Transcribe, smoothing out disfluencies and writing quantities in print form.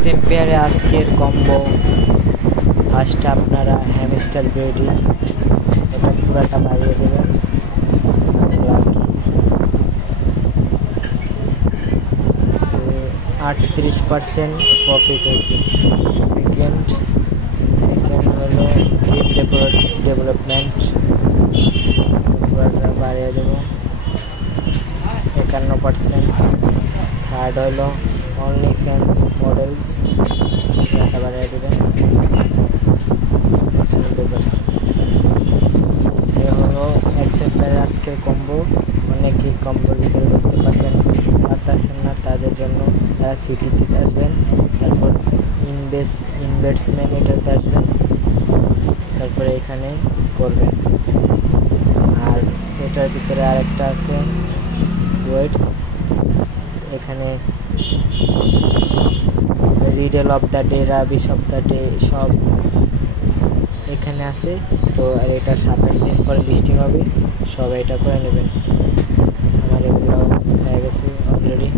সেম পেয়ারে আজকের কম্বো ফার্স্টে আপনারা হ্যামস্টার বিউটি, এটা পুরাটা বাড়িয়ে দেবেন। 38% প্রফিট হয়েছে। সেকেন্ড হলো ডেভেলপমেন্ট, পুরাটা বাড়িয়ে দেব 51%। থার্ড হলো অনলি ফ্যান্স মডেলস, পুরাটা বাড়িয়ে দেবেন 90%। এ হলো এক্সেপ্টারের আজকের কম্বো। অনেকেই কম্বোর ভিতরে করতে পারতেছেন না, তাদের জন্য তারা সিটিতে আসবেন, তারপর ইনভেস্টমেন্ট এটাতে আসবেন, তারপরে এখানে করবেন। আর এটার ভিতরে আরেকটা আছে ওয়েটস, এখানে Riedel of the day, rubbish of the day সব এখানে আছে। তো এটা 27 দিন পরে লিস্টিং হবে, সবাই এটা করে নেবেন। আমার এগুলো হয়ে গেছে অলরেডি।